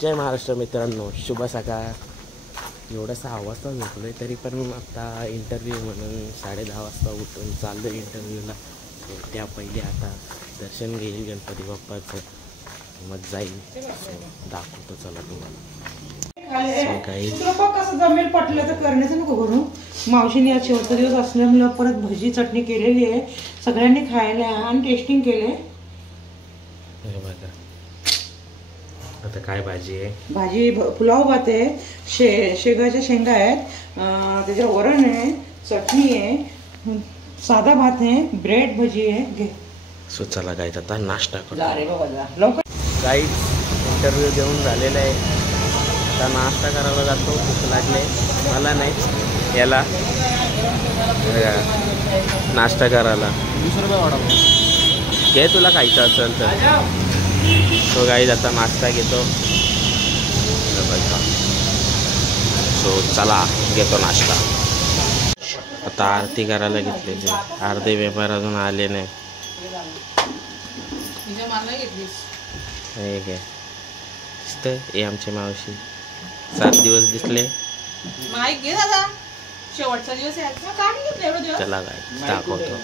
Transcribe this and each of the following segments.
जय महाराष्ट्र मित्रांनो, शुभ सकाळ. एवढं 6 वाजता झोपलो आहे तरी पण आता इंटरव्ह्यू म्हणून 10:30 वाजता उठून चाललो इंटरव्ह्यूला. त्या पहिले आता दर्शन घेईल गणपती बाप्पाचं, मग जाईल. दाखवतो चला तुम्हाला. काही कसं जमेल पटलं तर करण्याचं नको करू. मावशीने आज शेवटचा दिवस असल्यामुळे परत भजी चटणी केलेली आहे, सगळ्यांनी खायला आणि टेस्टिंग केले. बघा आता काय भाजी आहे. भाजी पुलाव भात आहे, शेगाच्या शेंगा आहेत, त्याच्यावर वरण आहे, चटणी आहे, साधा भात आहे, ब्रेड भजी आहे. घे सो चला गाईज आता नाश्ता करतो. जा रे बाबा जा लवकर. गाईज इंटरव्ह्यू देऊन झालेला आहे, आता नाश्ता करायला जातो. भूक लागले मला नाही, याला नाश्ता करायला 20 रुपये वाढव घे तुला खायचं असेल तर. सो गाईज आता नाश्ता घेतो. सो चला घेतो नाश्ता. आता आरती करायला घेतलेली, अर्धे व्यापार अजून आले नाही. हे घे दिसतंय, हे आमची मावशी 7 दिवस दिसले. माईक घे दादा, शेवटचा दिवस आहे. चला काय दाखवतो.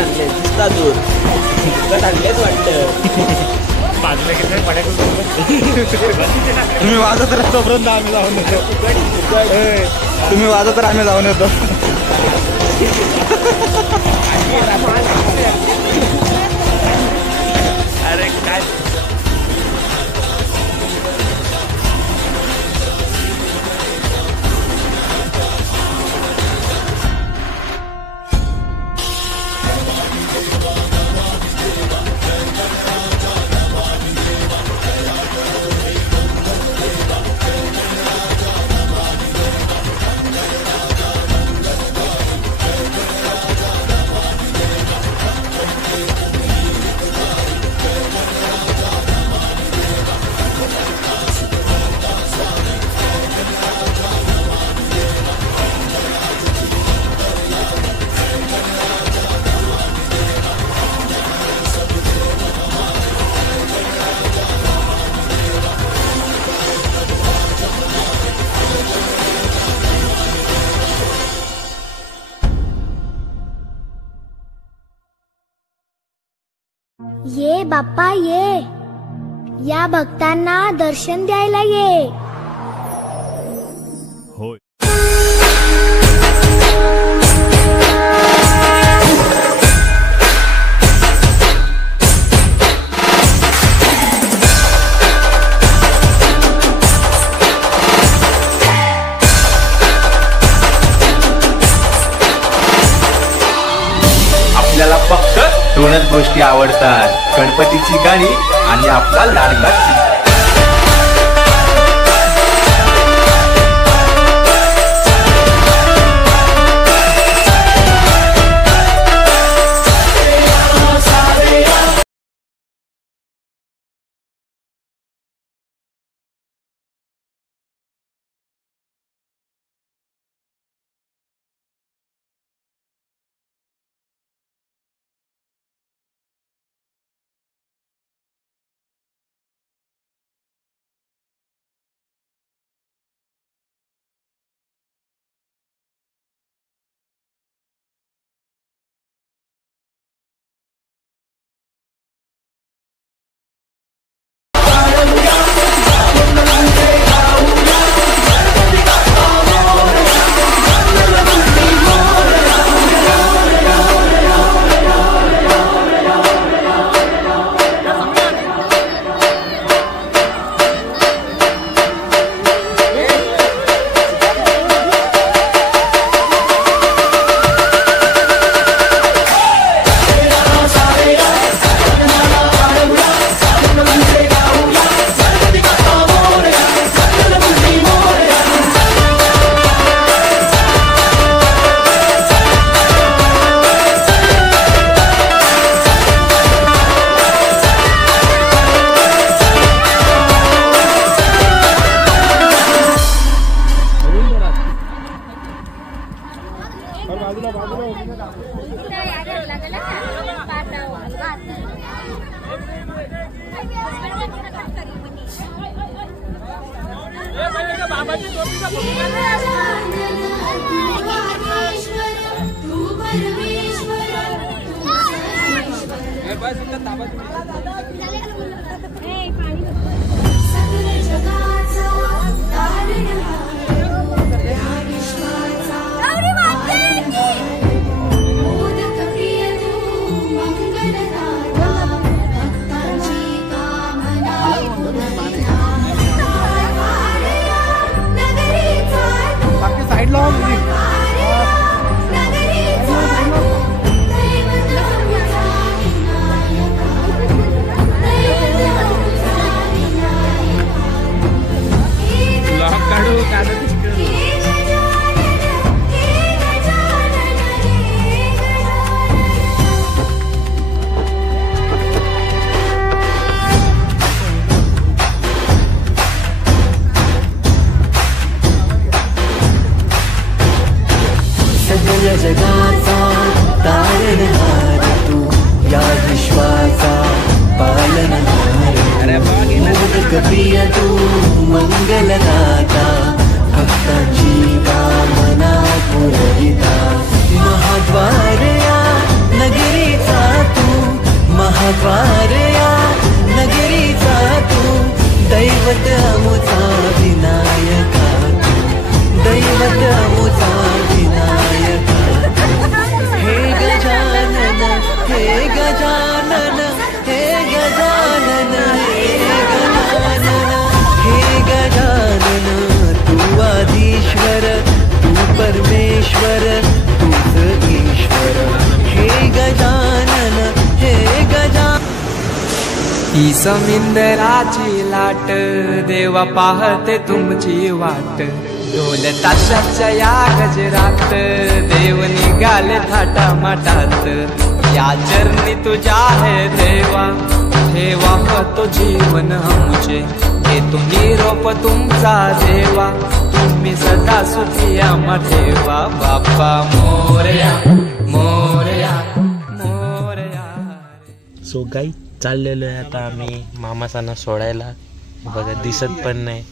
आणले दिसता दूर फुकट आणलेच वाटतं. बाजूला घेतलं तुम्ही वाजत तर तोपर्यंत आम्ही जाऊन येतो. तुम्ही वाजत तर आम्ही जाऊन येतो. अरे काय ये बाप्पा ये, या भक्तांना दर्शन द्यायला ये. होय. आपल्याला फक्त दोनच गोष्टी आवडतात, गणपतीची गाणी आणि आपला लाडका चिमटा. जगाचा तारणहार तू, या विश्वाचा पालनहार. मोदक प्रिय तू, मंगलदाता, भक्तांची कामना पुरविता. महाद्वार या नगरी दैवत अमुचा विनायका दैवत अमुचा विनायका हे गजानन हे गजानन हे गजानन हे गजानन तू आधीश्वर तू परमेश्वर तूच ईश्वर हे गजानन हे गजानन ही समिंदराची लाट देवा पाहते तुमची वाट ढोल ताशाच्या या गजरात देव निघाले थाटा माटात या चरणी तुझ्या है देवा ठेवा तो जीवन आमचे घेतो निरोप तुमचा देवा तुम्ही सदा सुखी आम्हा ठेवा बाप्पा मोरया मोरया मोरया. सो गाई चाललेलो आहे आता आम्ही मामासांना सोडायला. बघा दिसत पण नाही.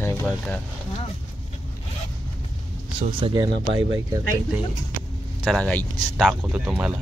हे बघा सो सगळ्यांना बाय बाय करते ते. चला गाईच दाखवतो तुम्हाला.